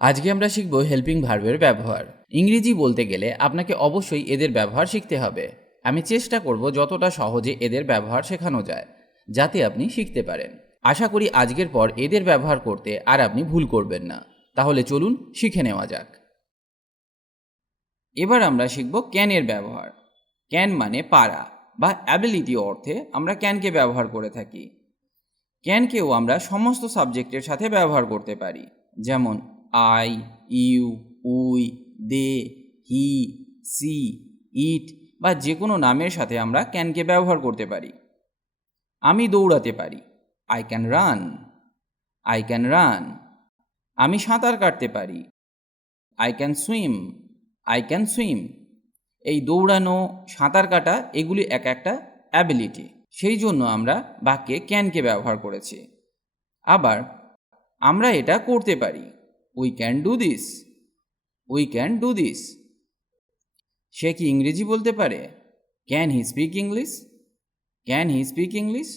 আজকে আমরা শিখব হেল্পিং ভার্বের ব্যবহার। ইংরেজি বলতে গেলে আপনাকে অবশ্যই এদের ব্যবহার শিখতে হবে। আমি চেষ্টা করব যতটা সহজে এদের ব্যবহার শেখানো যায়, যাতে আপনি শিখতে পারেন। আশা করি আজকের পর এদের ব্যবহার করতে আর আপনি ভুল করবেন না। তাহলে চলুন শিখে নেওয়া যাক। এবার আমরা শিখব ক্যানের ব্যবহার। ক্যান মানে পারা বা অ্যাবিলিটি অর্থে আমরা ক্যানকে ব্যবহার করে থাকি। ক্যানকেও আমরা সমস্ত সাবজেক্টের সাথে ব্যবহার করতে পারি, যেমন I, you, we, they, he, she, it বা যে কোনো নামের সাথে আমরা ক্যানকে ব্যবহার করতে পারি। আমি দৌড়াতে পারি, I can run, I can run. আমি সাঁতার কাটতে পারি, I can swim, I can swim. এই দৌড়ানো, সাঁতার কাটা এগুলি এক একটা অ্যাবিলিটি, সেই জন্য আমরা বাক্যে ক্যানকে ব্যবহার করেছি। আবার আমরা এটা করতে পারি, we can do this, we can do this. সে কি ইংরেজি বলতে পারে? Can he speak English, can he speak English.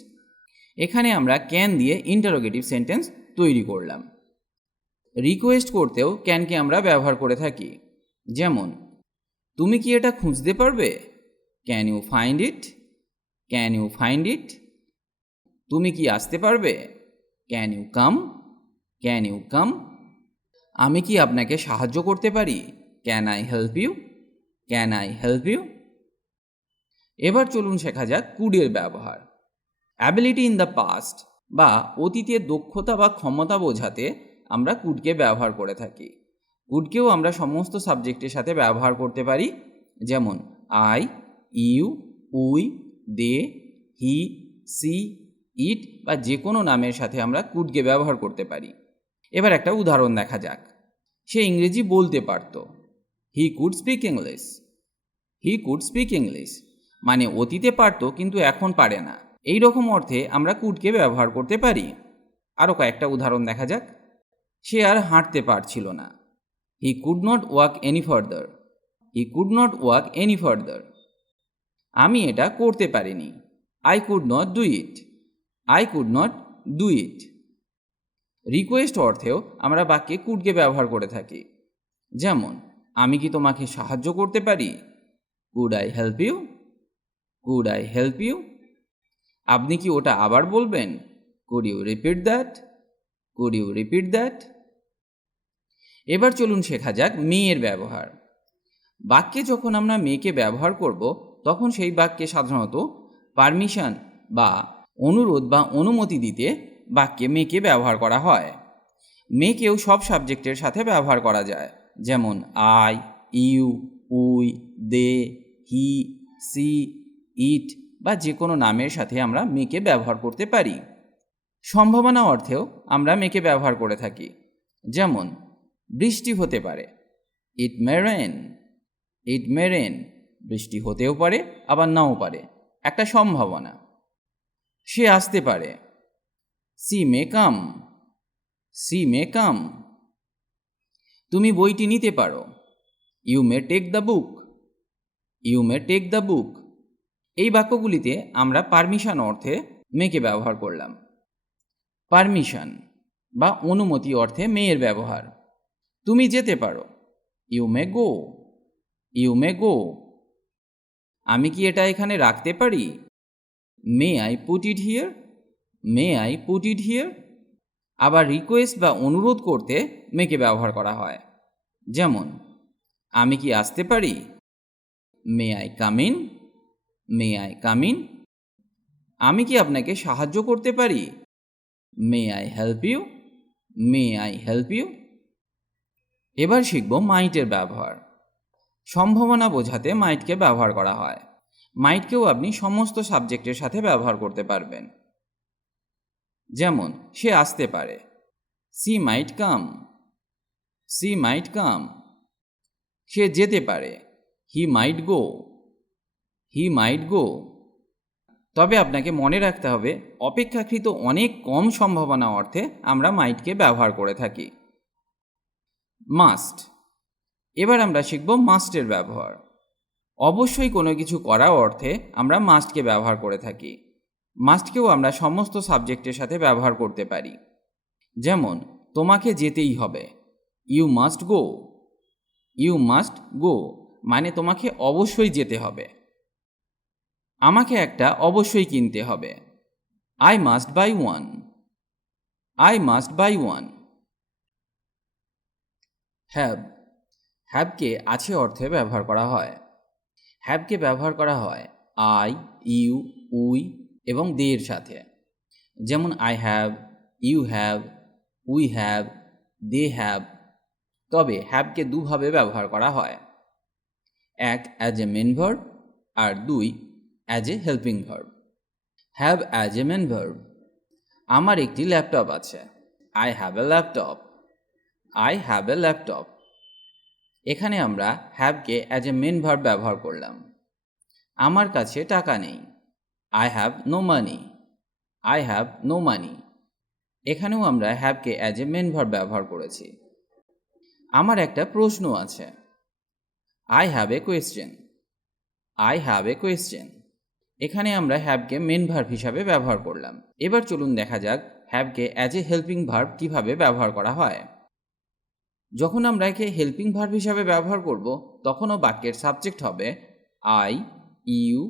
এখানে আমরা ক্যান দিয়ে ইন্টারোগেটিভ সেন্টেন্স তৈরি করলাম। রিকোয়েস্ট করতেও ক্যানকে আমরা ব্যবহার করে থাকি, যেমন তুমি কি এটা খুঁজতে পারবে? Can you find it, can you find it. তুমি কি আসতে পারবে? Can you come, can you come. আমি কি আপনাকে সাহায্য করতে পারি? Can I help you, can I help you. এবার চলুন শেখা যাক কুডের ব্যবহার। অ্যাবিলিটি ইন দ্য পাস্ট বা অতীতের দক্ষতা বা ক্ষমতা বোঝাতে আমরা কুডকে ব্যবহার করে থাকি। কুডকেও আমরা সমস্ত সাবজেক্টের সাথে ব্যবহার করতে পারি, যেমন I, you, we, they, he, she, it বা যে কোনো নামের সাথে আমরা কুডকে ব্যবহার করতে পারি। এবার একটা উদাহরণ দেখা যাক। সে ইংরেজি বলতে পারত, he could speak English, he could speak English. মানে অতীতে পারত কিন্তু এখন পারে না, এই রকম অর্থে আমরা কুডকে ব্যবহার করতে পারি। আরও কয়েকটা উদাহরণ দেখা যাক। সে আর হাঁটতে পারছিল না, he could not walk any farther, he could not walk any farther. আমি এটা করতে পারিনি, I could not do it, I could not do it. Request অর্থেও আমরা বাক্যে কুডকে ব্যবহার করে থাকি, যেমন আমি কি তোমাকে সাহায্য করতে পারি? Could I help you, could I help you. আপনি কি ওটা আবার বলবেন? Could you repeat that, could you repeat that. এবার চলুন শেখা যাক মেয়ের ব্যবহার। বাক্যে যখন আমরা মেয়েকে ব্যবহার করব, তখন সেই বাক্যে সাধারণত পারমিশন বা অনুরোধ বা অনুমতি দিতে বাক্যে মেয়েকে ব্যবহার করা হয়। মেয়েকেও সব সাবজেক্টের সাথে ব্যবহার করা যায়, যেমন I, you, we, they, he, she, it বা যে কোনো নামের সাথে আমরা মেয়েকে ব্যবহার করতে পারি। সম্ভাবনা অর্থেও আমরা মেয়েকে ব্যবহার করে থাকি, যেমন বৃষ্টি হতে পারে, ইট মে রেন, ইট মে রেন। বৃষ্টি হতেও পারে আবার নাও পারে, একটা সম্ভাবনা। সে আসতে পারে, সি মে কাম, সি মে কাম। তুমি বইটি নিতে পারো, you may take the book, you may take the book. এই বাক্যগুলিতে আমরা পারমিশন অর্থে মেয়েকে ব্যবহার করলাম। পারমিশন বা অনুমতি অর্থে মেয়ের ব্যবহার। তুমি যেতে পারো, you May go, you may গো। আমি কি এটা এখানে রাখতে পারি? May I put it here, may I put it here. আবার রিকোয়েস্ট বা অনুরোধ করতে মেয়েকে ব্যবহার করা হয়, যেমন আমি কি আসতে পারি? May I come in, may I come in. আমি কি আপনাকে সাহায্য করতে পারি? May I help you, may I help you. এবার শিখব মাইটের ব্যবহার। সম্ভাবনা বোঝাতে মাইটকে ব্যবহার করা হয়। মাইটকেও আপনি সমস্ত সাবজেক্টের সাথে ব্যবহার করতে পারবেন, যেমন সে আসতে পারে, সি মাইট কাম, সি মাইট কাম। সে যেতে পারে, হি মাইট গো, হি মাইট গো। তবে আপনাকে মনে রাখতে হবে, অপেক্ষাকৃত অনেক কম সম্ভাবনা অর্থে আমরা মাইটকে ব্যবহার করে থাকি। মাস্ট। এবার আমরা শিখব মাস্টের ব্যবহার। অবশ্যই কোনো কিছু করা অর্থে আমরা মাস্টকে ব্যবহার করে থাকি। মাস্টকেও আমরা সমস্ত সাবজেক্টের সাথে ব্যবহার করতে পারি, যেমন তোমাকে যেতেই হবে, you must go. You must go মানে তোমাকে অবশ্যই যেতে হবে। আমাকে একটা অবশ্যই কিনতে হবে। I must buy one. I must buy one. Have. হ্যাভকে আছে অর্থে ব্যবহার করা হয়। হ্যাভকে ব্যবহার করা হয় আই, ইউ, উই এবং দে এর সাথে। যেমন I have, you have, we have, they have. তবে হ্যাভকে দুভাবে ব্যবহার করা হয়, এক অ্যাজ এ মেন ভার্ব আর দুই as a helping verb. Have as a main verb, আমার একটি ল্যাপটপ আছে। I have a laptop. I have a laptop. এখানে আমরা হ্যাভকে অ্যাজ এ মেন ভার্ব ব্যবহার করলাম। আমার কাছে টাকা নেই। I have no money. I have no money. এখানেও আমরা হ্যাভকে অ্যাজ এ মেন ভার্ব ব্যবহার করেছি। আমার একটা প্রশ্ন আছে। I have a question. I have a question. এখানে আমরা হ্যাভকে মেন ভার্ব হিসাবে ব্যবহার করলাম। এবার চলুন দেখা যাক হ্যাভকে অ্যাজ এ হেল্পিং ভার্ব কিভাবে ব্যবহার করা হয়। যখন আমরা একে হেল্পিং ভার্ব হিসাবে ব্যবহার করব তখনও বাক্যের সাবজেক্ট হবে আই, ইউ,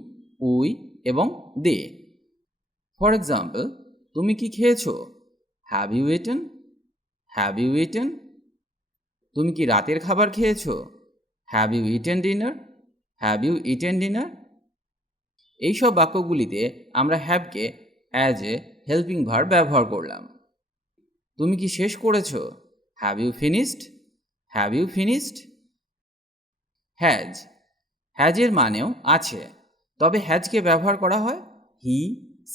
উই এবং দে। ফর এক্সাম্পল, তুমি কি খেয়েছো? Have you eaten? Have you eaten? তুমি কি রাতের খাবার খেয়েছো? Have you eaten dinner? Have you eaten dinner? এইসব বাক্যগুলিতে আমরা হ্যাভকে অ্যাজ এ হেল্পিং ভার্ব ব্যবহার করলাম। তুমি কি শেষ করেছো? Have you finished? Have you finished? Has. হ্যাজের মানেও আছে, তবে হ্যাজকে ব্যবহার করা হয় হি,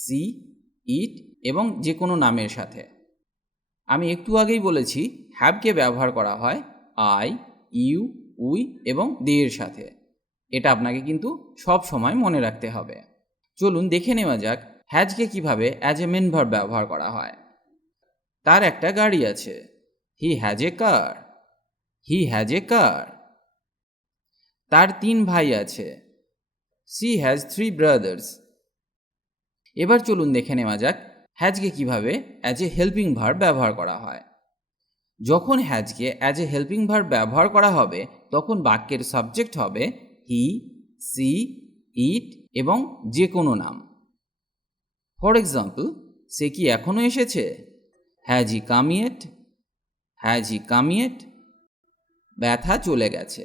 সি, ইট এবং যে কোনো নামের সাথে। আমি একটু আগেই বলেছি হ্যাভকে ব্যবহার করা হয় আই, ইউ, উই এবং দে এর সাথে। এটা আপনাকে কিন্তু সব সময় মনে রাখতে হবে। চলুন দেখে নেওয়া যাক হ্যাজকে কিভাবে অ্যাজ এ মেন ভার্ব ব্যবহার করা হয়। তার একটা গাড়ি আছে। He has a car. He has a car. তার 3 ভাই আছে। She has 3 brothers. এবার চলুন দেখে নেওয়া যাক হ্যাজকে কিভাবে অ্যাজ এ হেল্পিং ভার্ব ব্যবহার করা হয়। যখন হ্যাজকে অ্যাজ এ হেল্পিং ভার্ব ব্যবহার করা হবে তখন বাক্যের সাবজেক্ট হবে হি, সি, ইট এবং যে কোনো নাম। ফর এক্সাম্পল, সে কি এখনো এসেছে? Has he come yet? Has he come yet? ব্যথা চলে গেছে।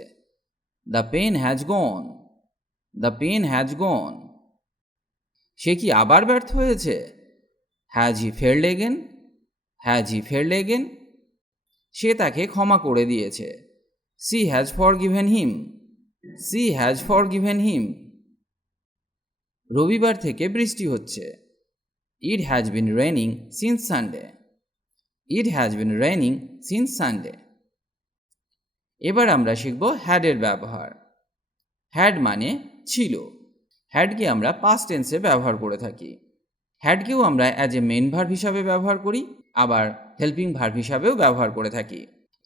The pain has gone. The pain has gone. সে কি আবার ব্যর্থ হয়েছে? Has he failed again? Has he failed again? সে তাকে ক্ষমা করে দিয়েছে। She has forgiven him. She has forgiven him. রবিবার থেকে বৃষ্টি হচ্ছে। It has been raining since Sunday. It has been raining since Sunday. এবার আমরা শিখব হ্যাডের ব্যবহার। হ্যাড মানে ছিল। হ্যাডকে আমরা পাস্ট টেন্সে ব্যবহার করে থাকি। হ্যাডকেও আমরা অ্যাজ এ মেন ভার্ব হিসাবে ব্যবহার করি, আবার হেল্পিং ভার্ব হিসাবেও ব্যবহার করে থাকি।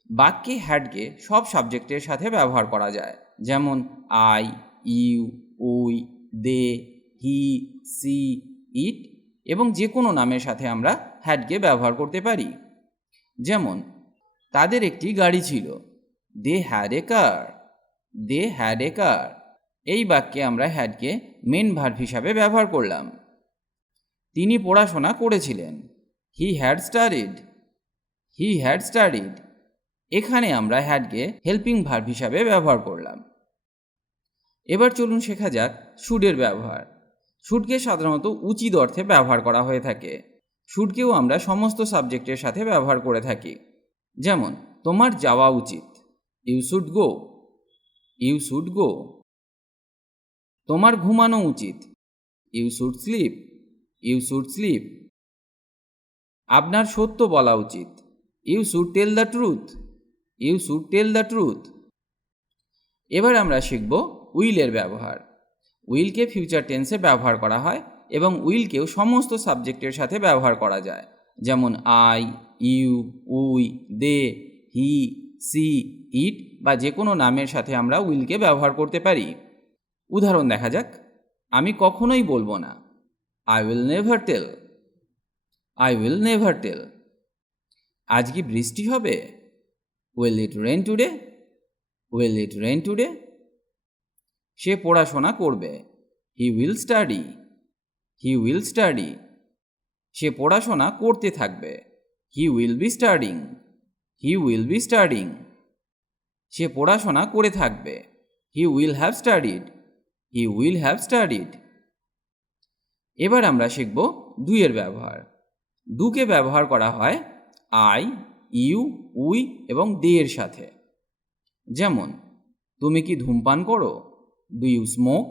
বাক্যে হ্যাডকে সব সাবজেক্টের সাথে ব্যবহার করা যায়, যেমন I, you, we, they, he, she, it এবং যে কোনো নামের সাথে আমরা হ্যাডকে ব্যবহার করতে পারি। যেমন, তাদের একটি গাড়ি ছিল। They had a car. They had a car. এই বাক্যে আমরা হ্যাডকে মেন ভার্ব হিসাবে ব্যবহার করলাম। তিনি পড়াশোনা করেছিলেন। He had studied. He had studied. এখানে আমরা হ্যাডকে হেল্পিং ভার্ব হিসাবে ব্যবহার করলাম। এবার চলুন শেখা যাক শুডের ব্যবহার। শুডকে সাধারণত উচিত অর্থে ব্যবহার করা হয়ে থাকে। শুডকেও আমরা সমস্ত সাবজেক্টের সাথে ব্যবহার করে থাকি। যেমন, তোমার যাওয়া উচিত। You should go. You should go. তোমার ঘুমানো উচিত। You should sleep. You should sleep. আপনার সত্য বলা উচিত। You should tell the truth. You should tell the truth. এবার আমরা শিখব উইলের ব্যবহার। উইলকে ফিউচার টেন্সে ব্যবহার করা হয় এবং উইলকেও সমস্ত সাবজেক্টের সাথে ব্যবহার করা যায়, যেমন I, you, we, they, he, she, it বা যে কোনো নামের সাথে আমরা উইলকে ব্যবহার করতে পারি। উদাহরণ দেখা যাক। আমি কখনোই বলবো না। I will never tell. I will never tell. আজ কি বৃষ্টি হবে? Will it rain today? Will it rain today? সে পড়াশোনা করবে। He will study. He will study. সে পড়াশোনা করতে থাকবে। He will be studying. He will be studying. সে পড়াশোনা করে থাকবে। He will have studied. He will have studied. এবার আমরা শিখব দুইয়ের ব্যবহার। দুকে ব্যবহার করা হয় আই, ইউ, উই এবং দে এর সাথে। যেমন, তুমি কি ধূমপান করো? Do you smoke?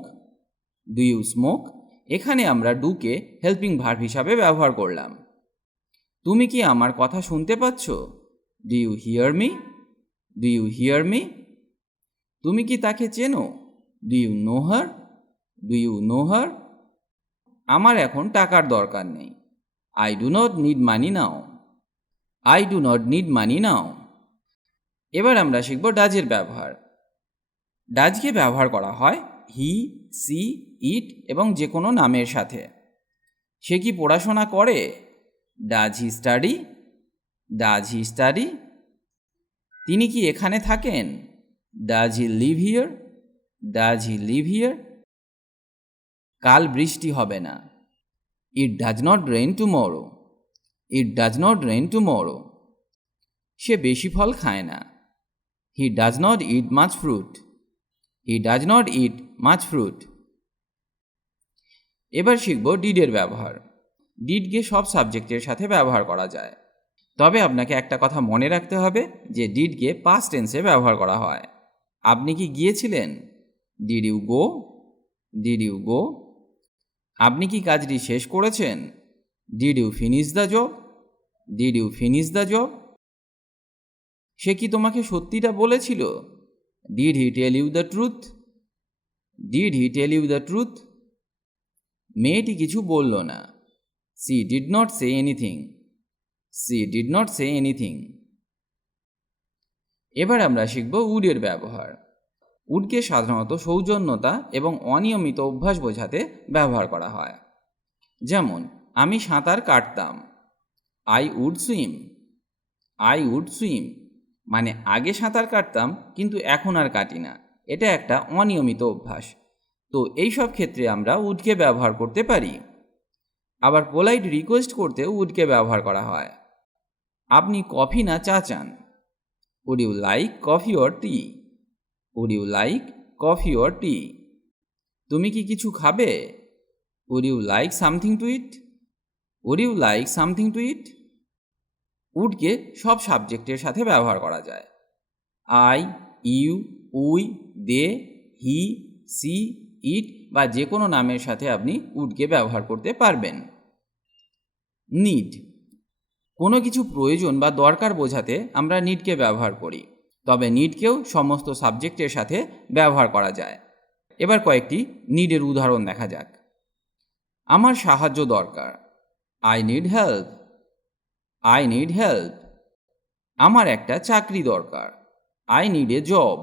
Do you smoke? এখানে আমরা ডুকে হেল্পিং ভার্ব হিসাবে ব্যবহার করলাম। তুমি কি আমার কথা শুনতে পাচ্ছ? Do you hear me? Do you hear me? তুমি কি তাকে চেনো? Do you know her? Do you know her? আমার এখন টাকার দরকার নেই। I do not need money now. I do not need money now. এবার আমরা শিখব ডাজের ব্যবহার। ডাজকে ব্যবহার করা হয় হি, সি, ইট এবং যে কোনো নামের সাথে। সে কি পড়াশোনা করে? Does he study? Does he study? তিনি কি এখানে থাকেন? Does he live here? Does he live here? কাল বৃষ্টি হবে না। It does not rain tomorrow. It does not rain tomorrow. সে বেশি ফল খায় না। He does not eat much fruit. He does not eat much fruit. এবার শিখব ডিডের ব্যবহার। ডিডকে সব সাবজেক্টের সাথে ব্যবহার করা যায়, তবে আপনাকে একটা কথা মনে রাখতে হবে যে ডিডকে পাস্ট টেন্সে ব্যবহার করা হয়। আপনি কি গিয়েছিলেন? Did you go? Did you go? আপনি কি কাজটি শেষ করেছেন? Did you finish the job? Did you finish the job? সে কি তোমাকে সত্যিটা বলেছিল? Did he tell you the truth? Did he tell you the truth? মেয়েটি কিছু বলল না। She did not say anything. She did not say anything. এবার আমরা শিখব উডের ব্যবহার। উডকে সাধারণত সৌজন্যতা এবং অনিয়মিত অভ্যাস বোঝাতে ব্যবহার করা হয়। যেমন, আমি সাঁতার কাটতাম। I would swim. I would swim মানে আগে সাঁতার কাটতাম কিন্তু এখন আর কাটি না। এটা একটা অনিয়মিত অভ্যাস। তো এই সব ক্ষেত্রে আমরা উডকে ব্যবহার করতে পারি। আবার পোলাইট রিকোয়েস্ট করতেও উডকে ব্যবহার করা হয়। আপনি কফি না চা চান? Would you like coffee or tea? Would you like coffee or tea? তুমি কি কিছু খাবে? Would you like something to eat? Would you like something to eat? উডকে সব সাবজেক্টের সাথে ব্যবহার করা যায়। I, you, we, they, he, she, it বা যে কোনো নামের সাথে আপনি উডকে ব্যবহার করতে পারবেন। নিড, কোনো কিছু প্রয়োজন বা দরকার বোঝাতে আমরা নিডকে ব্যবহার করি, তবে নিডকেও সমস্ত সাবজেক্টের সাথে ব্যবহার করা যায়। এবার কয়েকটি নিডের উদাহরণ দেখা যাক। আমার সাহায্য দরকার। I need help. I need help. আমার একটা চাকরি দরকার। I need a job.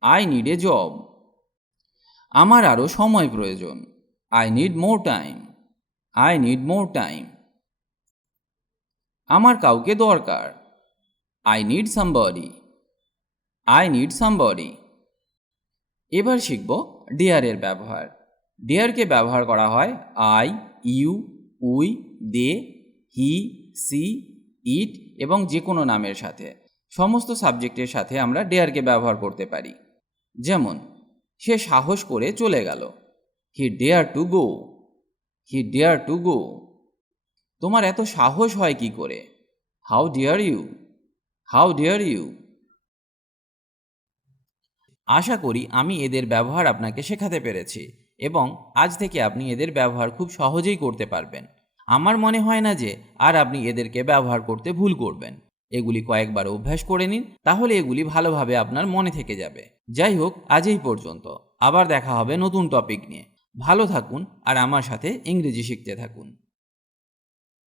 I need a job. আমার আরও সময় প্রয়োজন। I need more time. I need more time. আমার কাউকে দরকার। I need somebody. I need somebody. এবার শিখব ডেয়ারের ব্যবহার। ডেয়ারকে ব্যবহার করা হয় I, you, we, they, he, she, it এবং যে কোনো নামের সাথে। সমস্ত সাবজেক্টের সাথে আমরা ডেয়ারকে ব্যবহার করতে পারি। যেমন, সে সাহস করে চলে গেল। He dare to go. He dare to go. তোমার এত সাহস হয় কি করে? How dare you. How dare you. আশা করি আমি এদের ব্যবহার আপনাকে শেখাতে পেরেছি এবং আজ থেকে আপনি এদের ব্যবহার খুব সহজেই করতে পারবেন। আমার মনে হয় না যে আর আপনি এদেরকে ব্যবহার করতে ভুল করবেন। এগুলি কয়েকবার অভ্যাস করে নিন, তাহলে এগুলি ভালোভাবে আপনার মনে থেকে যাবে। যাই হোক, আজ এই পর্যন্ত। আবার দেখা হবে নতুন টপিক নিয়ে। ভালো থাকুন আর আমার সাথে ইংরেজি শিখতে থাকুন।